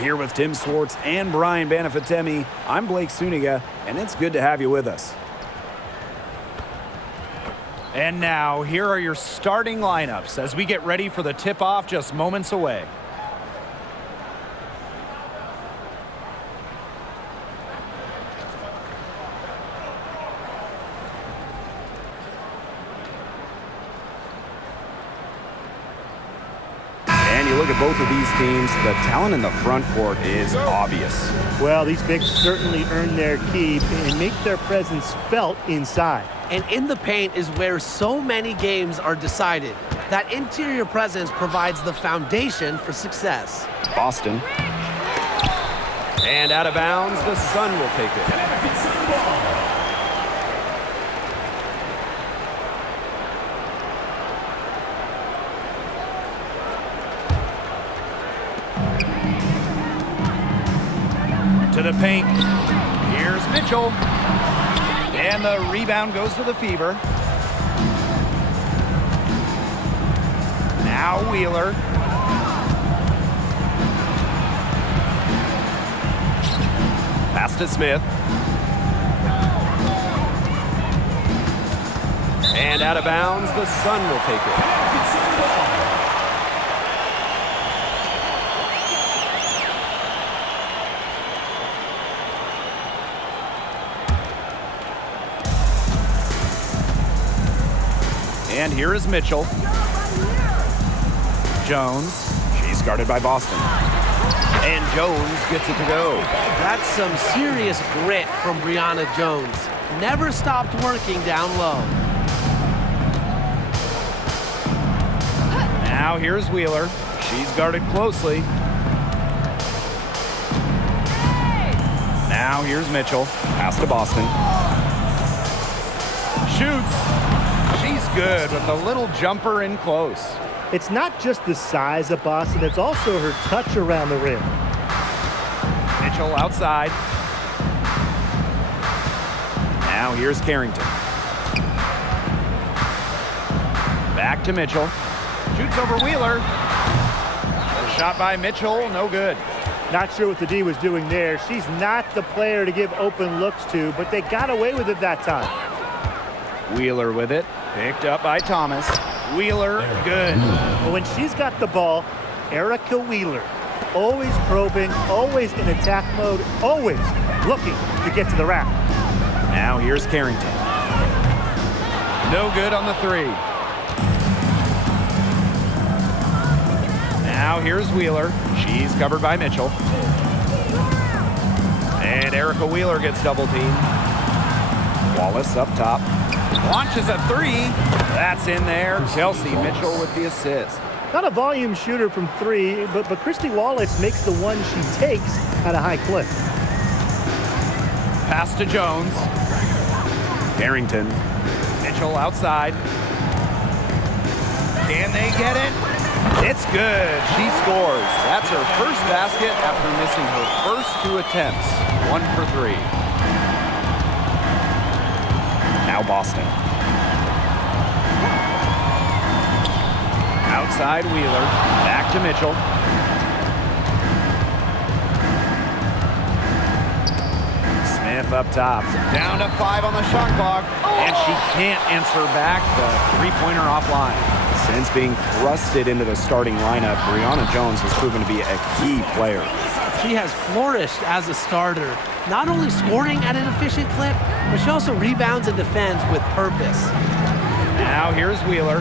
Here with Tim Swartz and Brian Banafitemi, I'm Blake Suniga, and it's good to have you with us. And now, here are your starting lineups as we get ready for the tip-off just moments away. You look at both of these teams, the talent in the front court is obvious. Well, these bigs certainly earn their keep and make their presence felt inside. And in the paint is where so many games are decided. That interior presence provides the foundation for success. Boston. And out of bounds, the Sun will take it. To the paint. Here's Mitchell. And the rebound goes to the Fever. Now Wheeler. Pass to Smith. And out of bounds, the Sun will take it. And here is Mitchell. Jones. She's guarded by Boston. And Jones gets it to go. That's some serious grit from Brianna Jones. Never stopped working down low. Now here's Wheeler. She's guarded closely. Now here's Mitchell. Pass to Boston. Shoots. She's good with a little jumper in close. It's not just the size of Boston, it's also her touch around the rim. Mitchell outside. Now here's Carrington. Back to Mitchell. Shoots over Wheeler. A shot by Mitchell, no good. Not sure what the D was doing there. She's not the player to give open looks to, but they got away with it that time. Wheeler with it. Picked up by Thomas. Wheeler, good. But when she's got the ball, Erica Wheeler, always probing, always in attack mode, always looking to get to the rack. Now here's Carrington. No good on the three. Now here's Wheeler. She's covered by Mitchell. And Erica Wheeler gets double teamed. Wallace up top. Launches a three. That's in there. Kelsey Mitchell with the assist. Not a volume shooter from three, but Christy Wallace makes the one she takes at a high clip. Pass to Jones. Carrington. Mitchell outside. Can they get it? It's good. She scores. That's her first basket after missing her first two attempts. 1 for 3. Now Boston. Outside Wheeler. Back to Mitchell. Smith up top. Down to 5 on the shot clock. And she can't answer back the three-pointer offline. Since being thrusted into the starting lineup, Brianna Jones has proven to be a key player. She has flourished as a starter, not only scoring at an efficient clip, but she also rebounds and defends with purpose. Now here's Wheeler.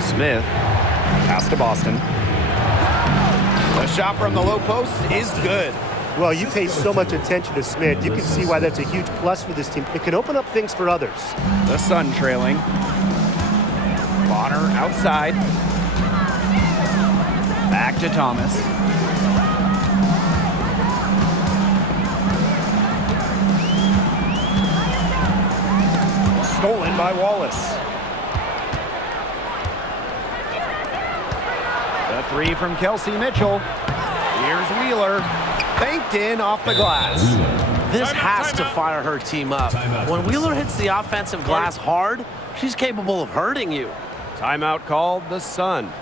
Smith. Pass to Boston. The shot from the low post is good. Well, you pay so much attention to Smith. You can see why that's a huge plus for this team. It can open up things for others. The Sun trailing. Bonner outside. Back to Thomas. Stolen by Wallace. The three from Kelsey Mitchell. Here's Wheeler. Banked in off the glass. This has to fire her team up. When Wheeler hits the offensive glass hard, she's capable of hurting you. Timeout called, the Sun.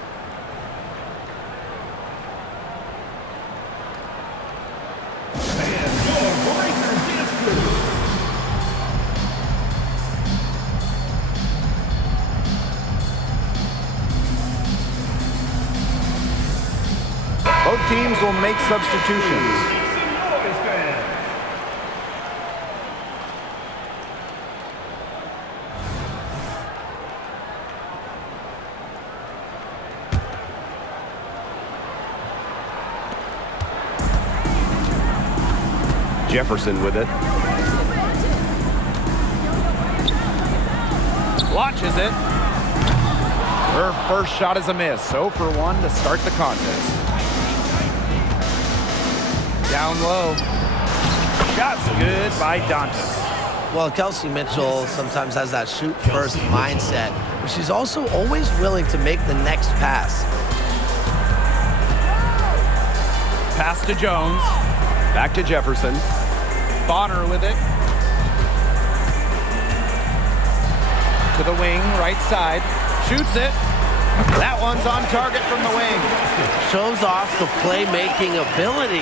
Both teams will make substitutions. Jefferson with it. Launches it. Her first shot is a miss. 0 for 1 to start the contest. Down low. Shot's good by Dantas. Well, Kelsey Mitchell sometimes has that shoot-first mindset, but she's also always willing to make the next pass. Pass to Jones. Back to Jefferson. Bonner with it. To the wing, right side. Shoots it. That one's on target from the wing. Shows off the playmaking ability.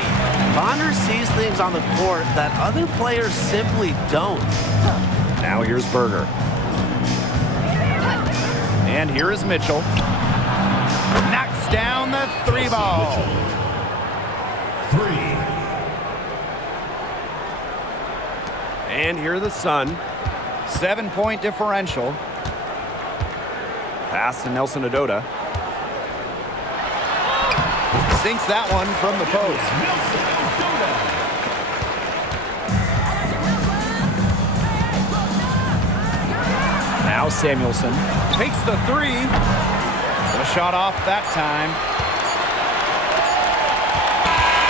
Bonner sees things on the court that other players simply don't. Now here's Berger. And here is Mitchell. Knocks down the 3 ball. 3. And here are the Sun. 7-point differential. Pass to Nelson Adota. Sinks that one from the post. Now Samuelson. Takes the 3. The shot off that time.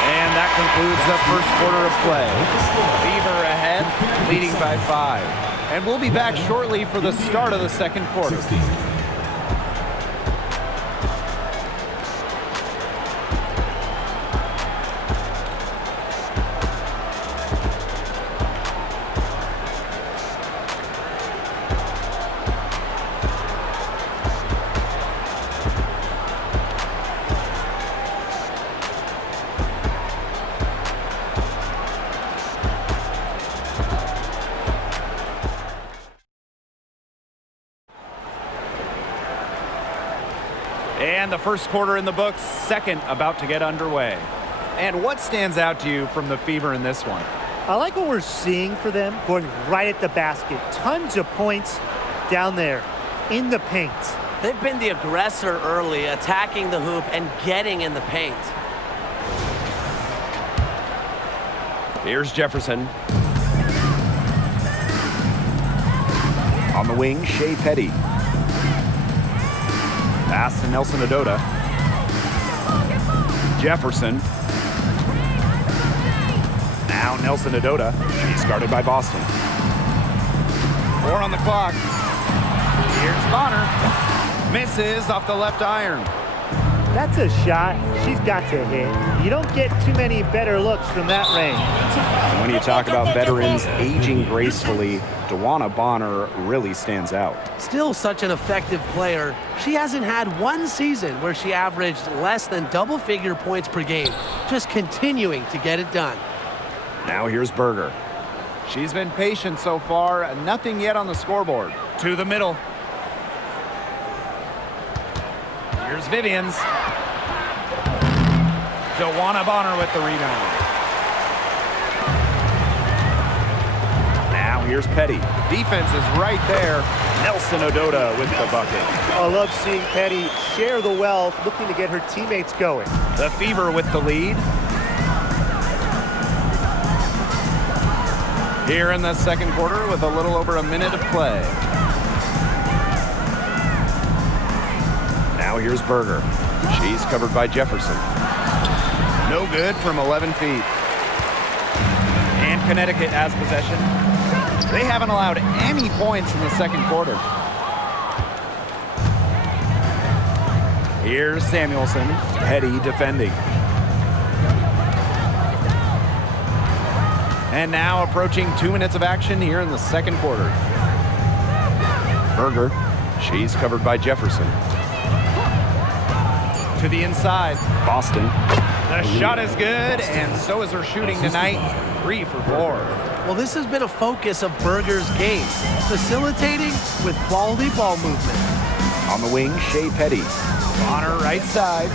And that concludes the first quarter of play. Fever ahead, leading by 5. And we'll be back shortly for the start of the second quarter. And the first quarter in the books, second about to get underway. And what stands out to you from the Fever in this one? I like what we're seeing for them, going right at the basket. Tons of points down there in the paint. They've been the aggressor early, attacking the hoop and getting in the paint. Here's Jefferson. On the wing, Shea Petty. Pass to Nelson Adota. Jefferson. Now Nelson Adota. She's guarded by Boston. 4 on the clock. Here's Bonner. Misses off the left iron. That's a shot she's got to hit. You don't get too many better looks from that range. And when you talk about veterans aging gracefully, DeWanna Bonner really stands out. Still such an effective player. She hasn't had one season where she averaged less than double-figure points per game, just continuing to get it done. Now here's Berger. She's been patient so far, nothing yet on the scoreboard. To the middle. Here's Vivians. DeWanna Bonner with the rebound. Now here's Petty. Defense is right there. Nelson Adota with the bucket. I love seeing Petty share the wealth, looking to get her teammates going. The Fever with the lead. Here in the second quarter with a little over a minute of play. Now here's Berger. She's covered by Jefferson. No good from 11 feet. And Connecticut has possession. They haven't allowed any points in the second quarter. Here's Samuelson. Petty defending. And now approaching 2 minutes of action here in the second quarter. Berger. She's covered by Jefferson. To the inside. Boston. The shot is good, and so is her shooting tonight. 3 for 4. Well, this has been a focus of Berger's game, facilitating with quality ball movement. On the wing, Shea Petty. Bonner right side.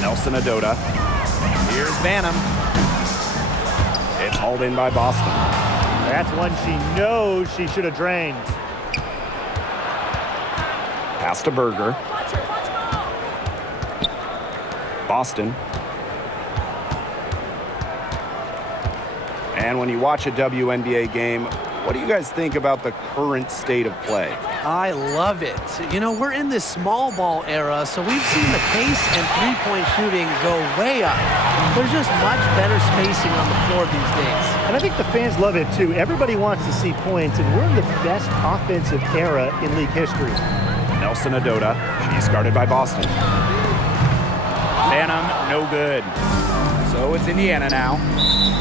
Nelson Adota. Here's Banham. It's hauled in by Boston. That's one she knows she should have drained. Pass to Berger. Boston. And when you watch a WNBA game, what do you guys think about the current state of play? I love it. You know, we're in this small ball era, so we've seen the pace and three-point shooting go way up. There's just much better spacing on the floor these days. And I think the fans love it too. Everybody wants to see points, and we're in the best offensive era in league history. Nelson Adota. She's guarded by Boston. Banham, no good. So it's Indiana now,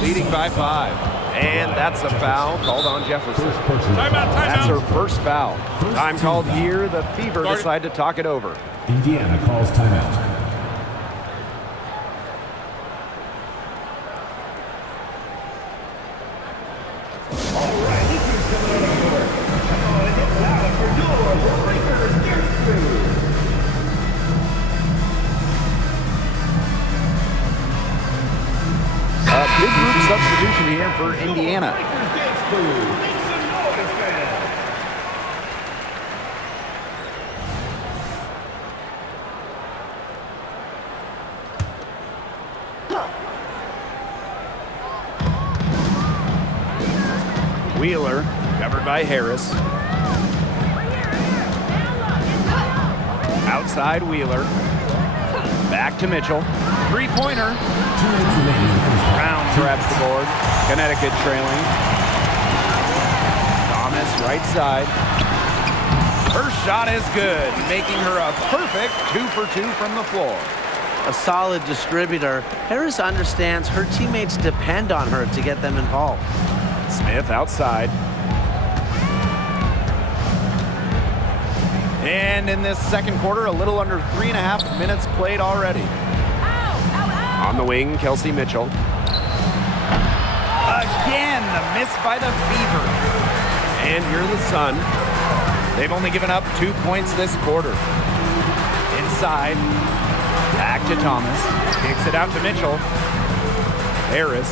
leading by 5. And that's a foul called on Jefferson. That's her first foul. Time called here. The Fever decide to talk it over. Indiana calls timeout. Big group substitution here for Indiana. Wheeler, covered by Harris. Outside Wheeler. Back to Mitchell. Three-pointer. Brown grabs the board. Connecticut trailing. Thomas right side. Her shot is good, making her a perfect 2 for 2 from the floor. A solid distributor. Harris understands her teammates depend on her to get them involved. Smith outside. And in this second quarter, a little under 3.5 minutes played already. On the wing, Kelsey Mitchell. Again, the miss by the Fever. And you're the Sun. They've only given up 2 points this quarter. Inside. Back to Thomas. Kicks it out to Mitchell. Harris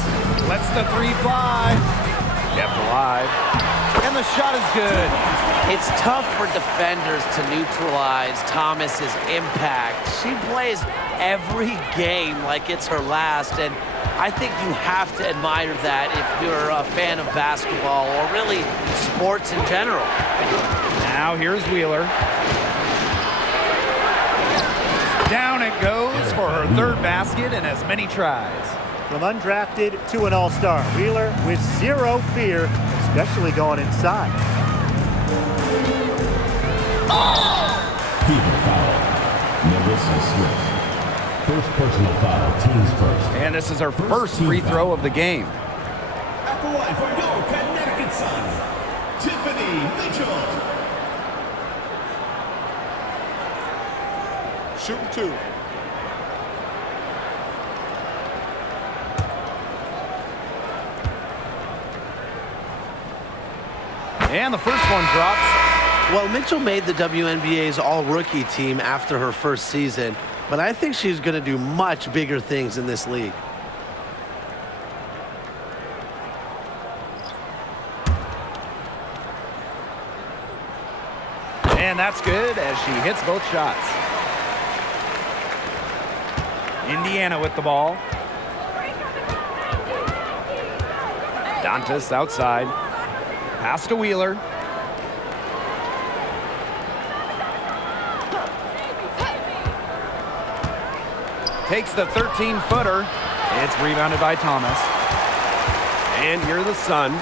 lets the three fly. Kept alive. And the shot is good. It's tough for defenders to neutralize Thomas's impact. She plays every game like it's her last, and I think you have to admire that if you're a fan of basketball or really sports in general. Now here's Wheeler. Down it goes for her third basket in as many tries. From undrafted to an all-star, Wheeler with zero fear, especially going inside. Fever foul. Melissa Smith. First personal foul, teams first. And this is her first free throw of the game. At the line for your Connecticut Sun, Tiffany Mitchell. Shoot 2. And the first one drops. Well, Mitchell made the WNBA's all-rookie team after her first season, but I think she's going to do much bigger things in this league. And that's good as she hits both shots. Indiana with the ball. Dantas outside. Pass to Wheeler. Takes the 13-footer. It's rebounded by Thomas. And you're the Sun.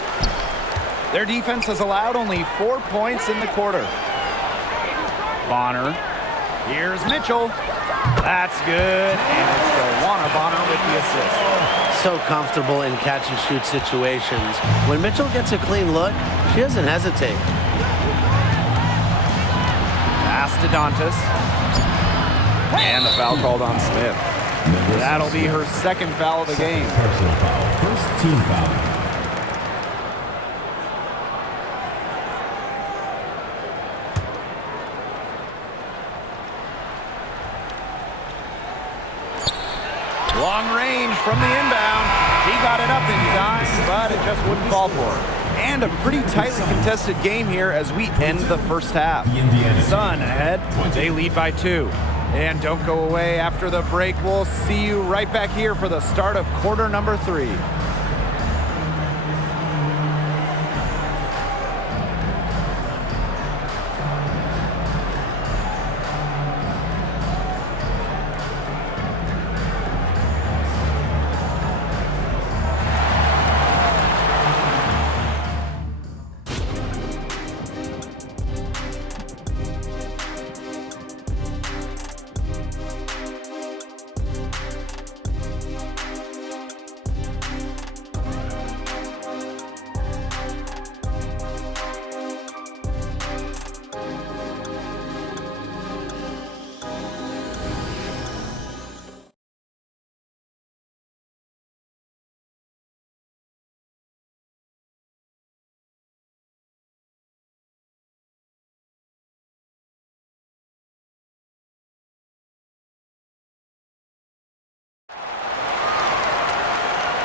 Their defense has allowed only 4 points in the quarter. Bonner. Here's Mitchell. That's good. And it's DeWanna Bonner with the assist. So comfortable in catch-and-shoot situations. When Mitchell gets a clean look, she doesn't hesitate. Pass to Dantas. And the foul called on Smith. That'll be her second foul of the game. Personal foul. First team foul. Long range from the inbound. He got it up in time, but it just wouldn't fall for him. And a pretty tightly contested game here as we end the first half. Sun ahead. They lead by 2. And don't go away after the break. We'll see you right back here for the start of quarter number 3.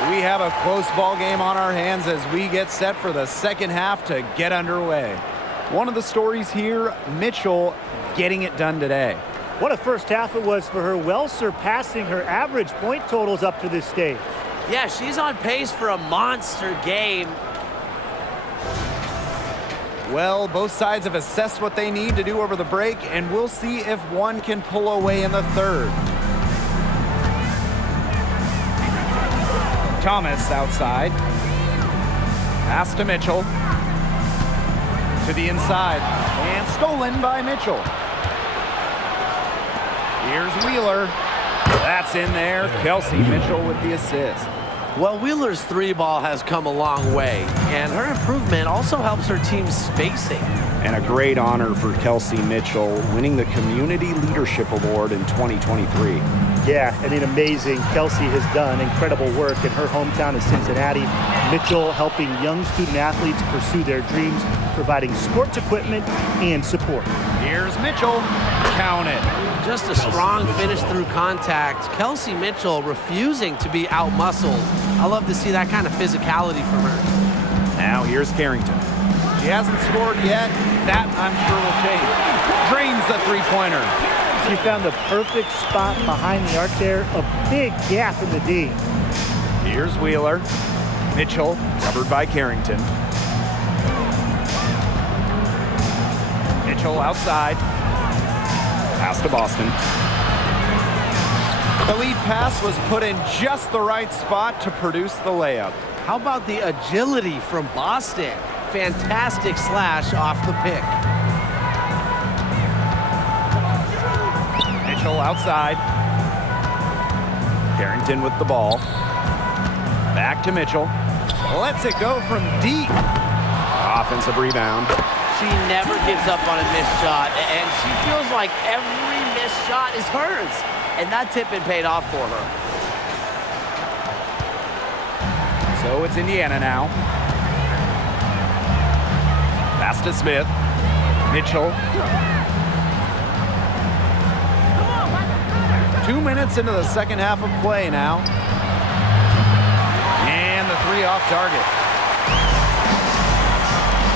We have a close ball game on our hands as we get set for the second half to get underway. One of the stories here, Mitchell getting it done today. What a first half it was for her, well surpassing her average point totals up to this stage. Yeah, she's on pace for a monster game. Well, both sides have assessed what they need to do over the break, and we'll see if one can pull away in the third. Thomas outside. Pass to Mitchell. To the inside. And stolen by Mitchell. Here's Wheeler. That's in there. Kelsey Mitchell with the assist. Well, Wheeler's 3-ball has come a long way, and her improvement also helps her team's spacing. And a great honor for Kelsey Mitchell, winning the Community Leadership Award in 2023. Yeah, I mean, amazing. Kelsey has done incredible work in her hometown of Cincinnati. Mitchell helping young student athletes pursue their dreams, providing sports equipment and support. Here's Mitchell. Count it. Just a strong finish through contact. Kelsey Mitchell refusing to be outmuscled. I love to see that kind of physicality from her. Now here's Carrington. She hasn't scored yet. That, I'm sure, will change. Drains the three-pointer. She found the perfect spot behind the arc there. A big gap in the D. Here's Wheeler. Mitchell, covered by Carrington. Mitchell outside. Pass to Boston. The lead pass was put in just the right spot to produce the layup. How about the agility from Boston? Fantastic slash off the pick. Mitchell outside. Carrington with the ball. Back to Mitchell. Lets it go from deep. Offensive rebound. She never gives up on a missed shot, and she feels like every missed shot is hers. And that tip-in paid off for her. So it's Indiana now. Pass to Smith. Mitchell. 2 minutes into the second half of play now. And the three off target.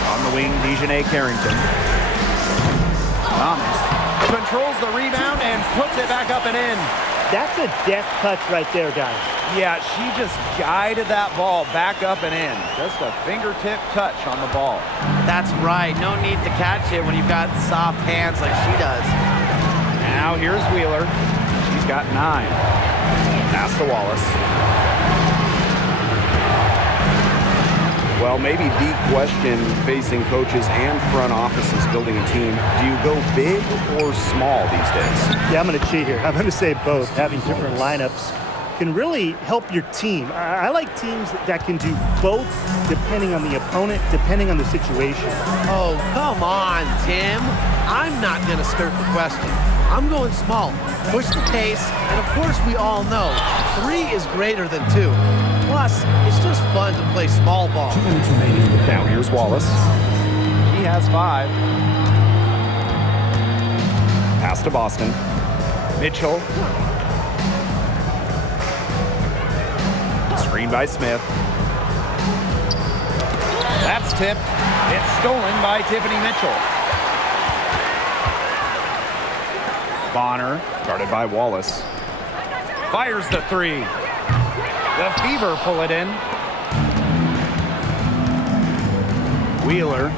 On the wing, Dejanay Carrington. Thomas controls the rebound and puts it back up and in. That's a deft touch right there, guys. Yeah, she just guided that ball back up and in. Just a fingertip touch on the ball. That's right. No need to catch it when you've got soft hands like she does. Now here's Wheeler. She's got 9. Pass to Wallace. Well, maybe the question facing coaches and front offices building a team, do you go big or small these days? Yeah, I'm going to cheat here. I'm going to say both. Having different lineups can really help your team. I like teams that can do both depending on the opponent, depending on the situation. Oh, come on, Tim. I'm not going to skirt the question. I'm going small. Push the pace, and of course we all know 3 is greater than 2. Plus, it's just fun to play small ball. Now here's Wallace. He has 5. Pass to Boston. Mitchell. Screen by Smith. That's tipped. It's stolen by Tiffany Mitchell. Bonner, guarded by Wallace. Fires the three. The Fever pull it in. Wheeler.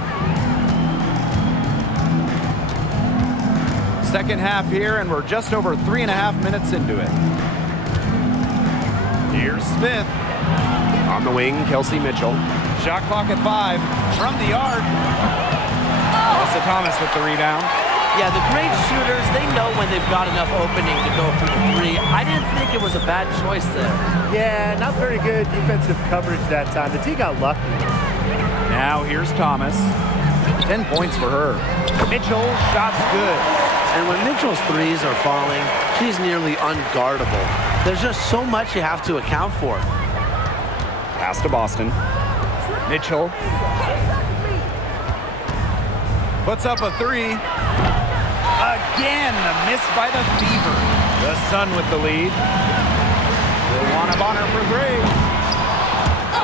Second half here, and we're just over 3.5 minutes into it. Here's Smith. On the wing, Kelsey Mitchell. Shot clock at 5. From the arc. Melissa Thomas with the rebound. Yeah, the great shooters, they know when they've got enough opening to go for the three. I didn't think it was a bad choice there. Yeah, not very good defensive coverage that time. The team got lucky. Now here's Thomas. 10 points for her. Mitchell, shot's good. And when Mitchell's threes are falling, she's nearly unguardable. There's just so much you have to account for. Pass to Boston. Mitchell puts up a three. Again, a miss by the Fever. The Sun with the lead. They'll want a Bonner for three.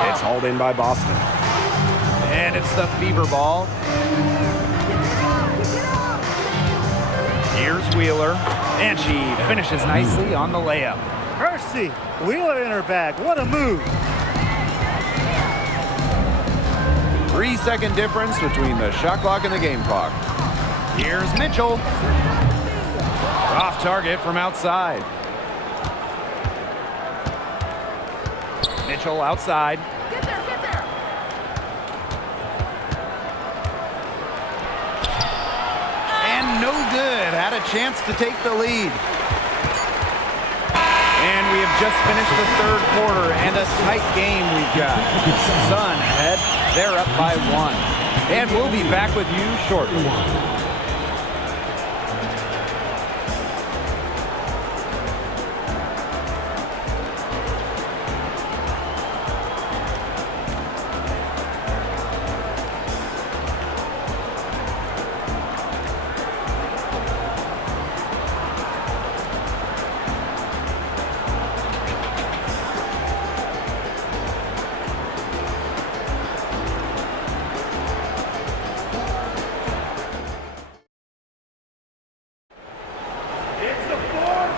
It's hauled in by Boston. And it's the Fever ball. Here's Wheeler. And she finishes nicely on the layup. Mercy, Wheeler in her bag. What a move. 3-second difference between the shot clock and the game clock. Here's Mitchell. Off target from outside. Mitchell outside. Get there, get there. And no good. Had a chance to take the lead. And we have just finished the third quarter, and a tight game we've got. Sun ahead. They're up by 1. And we'll be back with you shortly.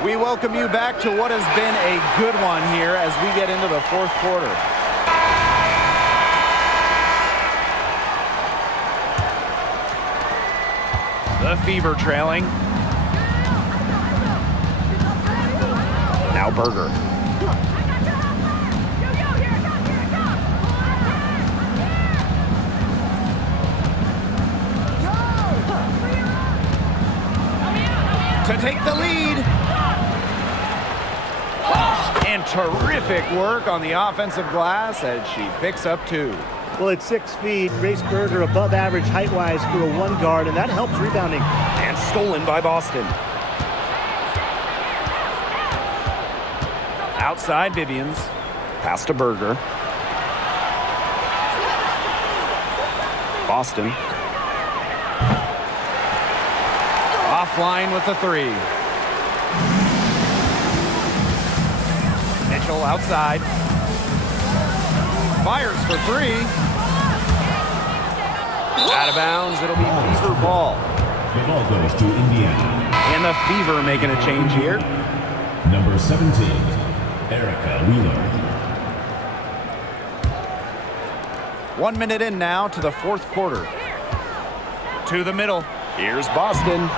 We welcome you back to what has been a good one here as we get into the fourth quarter. The Fever trailing. Now Berger. To take the lead. And terrific work on the offensive glass as she picks up 2. Well, at 6 feet, Grace Berger above average height-wise for a 1 guard, and that helps rebounding. And stolen by Boston. Outside Vivians. Pass to Berger. Boston. Offline with the 3. Mitchell outside. Fires for 3. Out of bounds. It'll be Fever ball. The ball goes to Indiana. And the Fever making a change here. Number 17, Erica Wheeler. 1 minute in now to the fourth quarter. To the middle. Here's Boston.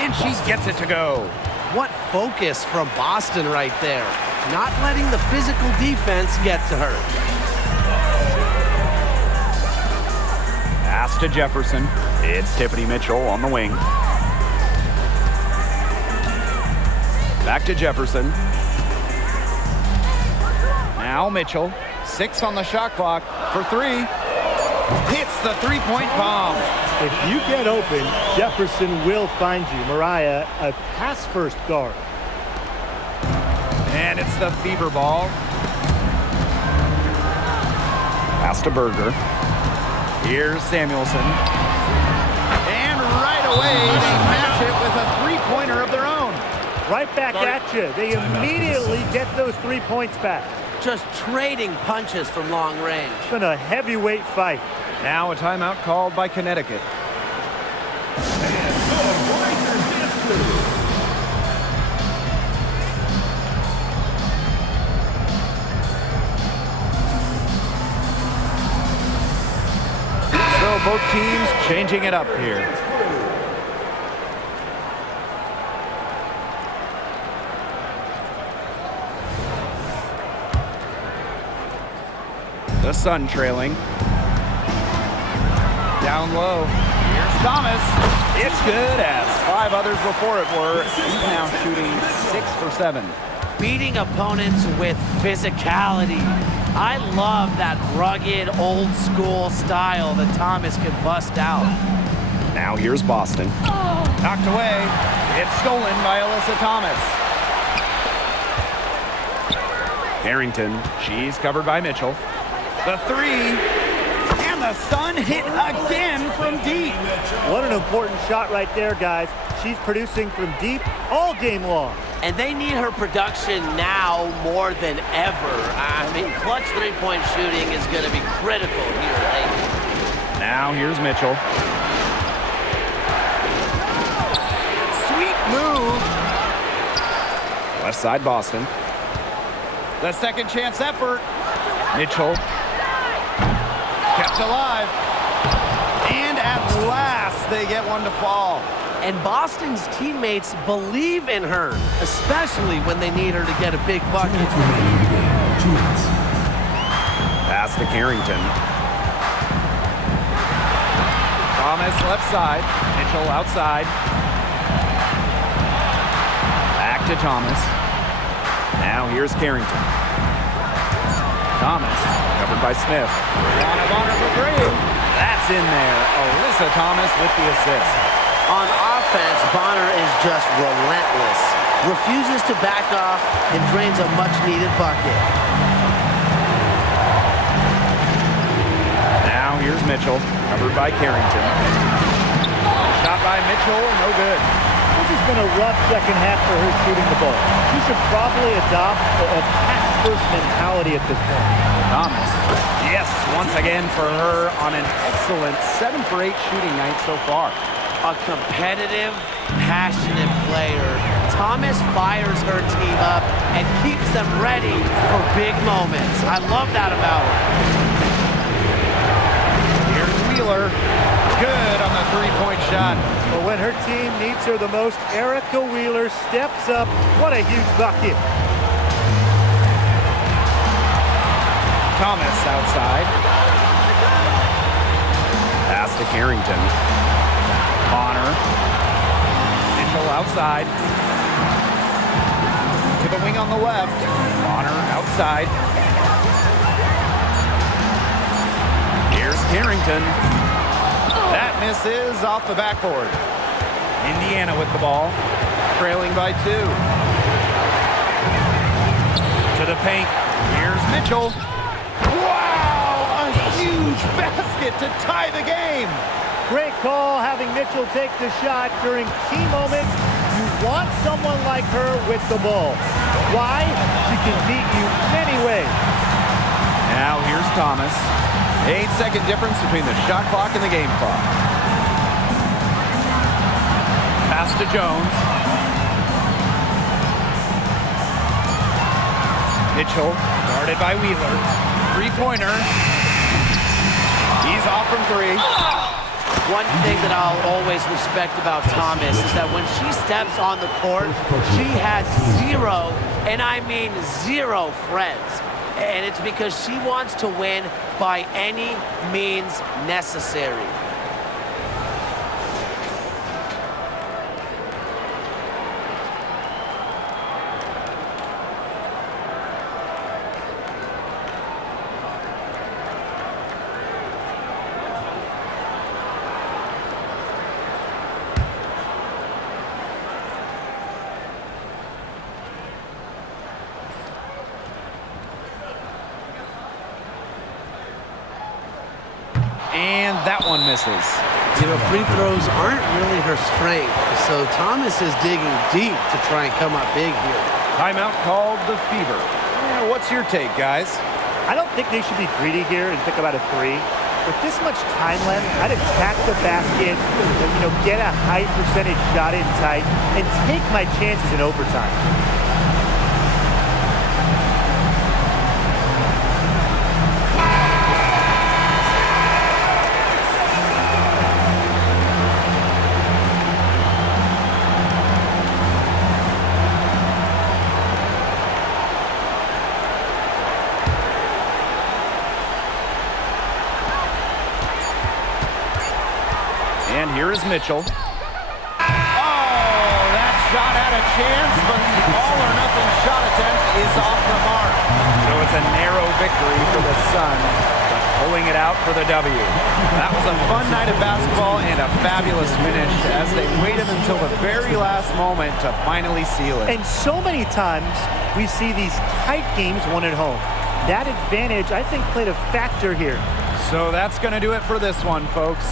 And she gets it to go. What focus from Boston right there. Not letting the physical defense get to her. Pass to Jefferson. It's Tiffany Mitchell on the wing. Back to Jefferson. Now Mitchell. 6 on the shot clock for 3. Hits the three-point bomb. If you get open, Jefferson will find you. Mariah, a pass-first guard. And it's the Fever ball. Pass to Berger. Here's Samuelson. And right away, they match it with a three-pointer of their own. Right back at you. They immediately get those 3 points back. just trading punches from long range. It's been a heavyweight fight. Now a timeout called by Connecticut. And the Breaker History. So both teams changing it up here. The Sun trailing. Down low. Here's Thomas. It's good as 5 others before it were. He's now shooting 6 for 7. Beating opponents with physicality. I love that rugged, old-school style that Thomas can bust out. Now here's Boston. Knocked away. It's stolen by Alyssa Thomas. Harrington. She's covered by Mitchell. The 3. And the Sun hit again from deep. What an important shot right there, guys. She's producing from deep all game long. And they need her production now more than ever. I mean, clutch three-point shooting is going to be critical here late. Now here's Mitchell. Sweet move. Left side Boston. The second chance effort. Mitchell. Kept alive. And at last they get one to fall. And Boston's teammates believe in her, especially when they need her to get a big bucket. Pass to Carrington. Thomas left side. Mitchell outside. Back to Thomas. Now here's Carrington. Thomas. Covered by Smith. Line of honor for 3. That's in there. Alyssa Thomas with the assist. On offense, Bonner is just relentless. Refuses to back off and drains a much-needed bucket. Now here's Mitchell. Covered by Carrington. Shot by Mitchell. No good. This has been a rough second half for her shooting the ball. She should probably adopt a pass-first mentality at this point. Thomas. Yes, once again for her on an excellent 7 for 8 shooting night so far. A competitive, passionate player. Thomas fires her team up and keeps them ready for big moments. I love that about her. Here's Wheeler. Good on the 3-point shot. But when her team needs her the most, Erica Wheeler steps up. What a huge bucket. Thomas outside. Pass to Carrington. Bonner. Mitchell outside. To the wing on the left. Bonner outside. Here's Carrington. That misses off the backboard. Indiana with the ball. Trailing by 2. To the paint. Here's Mitchell. Wow! A huge basket to tie the game. Great call having Mitchell take the shot during key moments. You want someone like her with the ball. Why? She can beat you many ways. Now here's Thomas. 8-second difference between the shot clock and the game clock. Pass to Jones. Mitchell, guarded by Wheeler. 3-pointer. He's off from 3. One thing that I'll always respect about Thomas is that when she steps on the court, she has 0, and I mean 0 friends. And it's because she wants to win by any means necessary. And that one misses. You know, free throws aren't really her strength, so Thomas is digging deep to try and come up big here. Timeout called the Fever. What's your take, guys? I don't think they should be greedy here and think about a 3. With this much time left, I'd attack the basket, get a high percentage shot in tight, and take my chances in overtime. And here is Mitchell. Oh, that shot had a chance, but the all-or-nothing shot attempt is off the mark. So it's a narrow victory for the Sun, but pulling it out for the W. That was a fun night of basketball and a fabulous finish as they waited until the very last moment to finally seal it. And so many times we see these tight games won at home. That advantage, I think, played a factor here. So that's going to do it for this one, folks.